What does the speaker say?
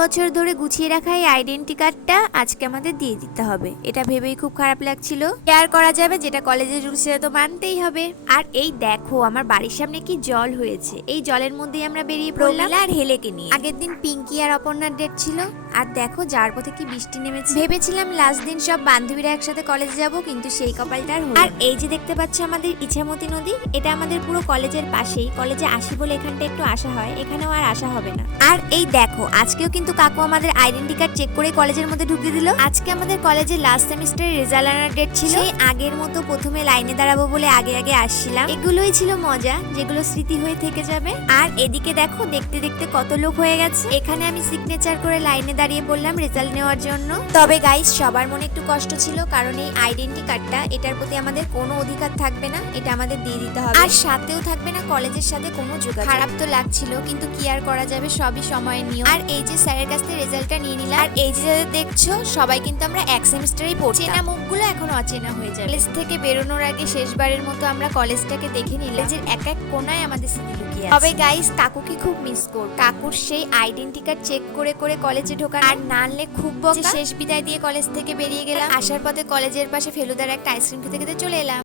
বছর ধরে গুছিয়ে রাখা এই আইডেন্টি কার্ডটা আজকে আমাদের দিয়ে দিতে হবে। এটা ভেবেই খুব খারাপ লাগছিল। কেয়ার করা যাবে, যেটা কলেজের রুল সেটা তো মানতেই হবে। আর এই দেখো আমার বাড়ির সামনে কি জল হয়েছে, এই জলের মধ্যেই আমরা বেরিয়ে পড়লাম আর হেলেকে নিয়ে। আগের দিন পিঙ্কি আর অপর্ণার ডেট ছিল, আর দেখো যার পথে কি বৃষ্টি নেমেছে। ভেবেছিলাম লাস্ট দিন সব বান্ধবীরা একসাথে কলেজে যাব, কিন্তু সেই কপালটা আর হলো না। আর এই যে দেখতে পাচ্ছ আমাদের ইছামতি নদী, এটা আমাদের পুরো কলেজের পাশেই। কলেজে আসি বলে এখানটা একটু আসা হয়, এখানেও আর আসা হবে না। আর এই দেখো আজকেও কিন্তু কাকু আমাদের আইডেন্টি কার্ড চেক করে কলেজের মধ্যে ঢুকিয়ে দিল। আজকে আমাদের কলেজের লাস্ট সেমিস্টারের রেজাল্ট আনার ডেট ছিল। সেই আগের মতো প্রথমে লাইনে দাঁড়াবো বলে আগে আগে আসছিলাম। এগুলোই ছিল মজা, যেগুলো স্মৃতি হয়ে থেকে যাবে। আর এদিকে দেখো দেখতে দেখতে কত লোক হয়ে গেছে। এখানে আমি সিগনেচার করে লাইনে দাঁড়িয়ে পড়লাম রেজাল্ট নেওয়ার জন্য। তবে গাইস সবার মনে একটু কষ্ট ছিল, কারণ এই আইডেন্টি কার্ডটা, এটার প্রতি আমাদের কোনো অধিকার থাকবে না, এটা আমাদের দিয়ে দিতে হবে। আর সাথেও থাকবে না কলেজের সাথে কোনো যোগাযোগ। খারাপ তো লাগছিল, কিন্তু কি আর করা যাবে, সবই সময়ের নিয়ম। আর এই যে স্যারের কাছ থেকে রেজাল্টটা নিয়ে নিলাম। আর এই যে দেখছো সবাই কিন্তু আমরা এক সেমিস্টারেই পড়ছি। চেনা মুখগুলো এখন অচেনা হয়ে যাবে। কলেজ থেকে বেরোনোর আগে শেষবারের মতো আমরা কলেজটাকে দেখে নিলাম, যে এক এক কোনায় আমাদের স্মৃতি লুকিয়ে আছে। তবে গাইস কাকুকে খুব মিস করব। কাকুর সেই আইডেন্টি কার্ড চেক করে করে কলেজে ঢোকার, আর না আনলে খুব বকা। শেষ বিদায় দিয়ে কলেজ থেকে বেরিয়ে গেলাম। আসার পথে কলেজের পাশে ফেলুদার একটা আইসক্রিম খেতে খেতে চলে এলাম।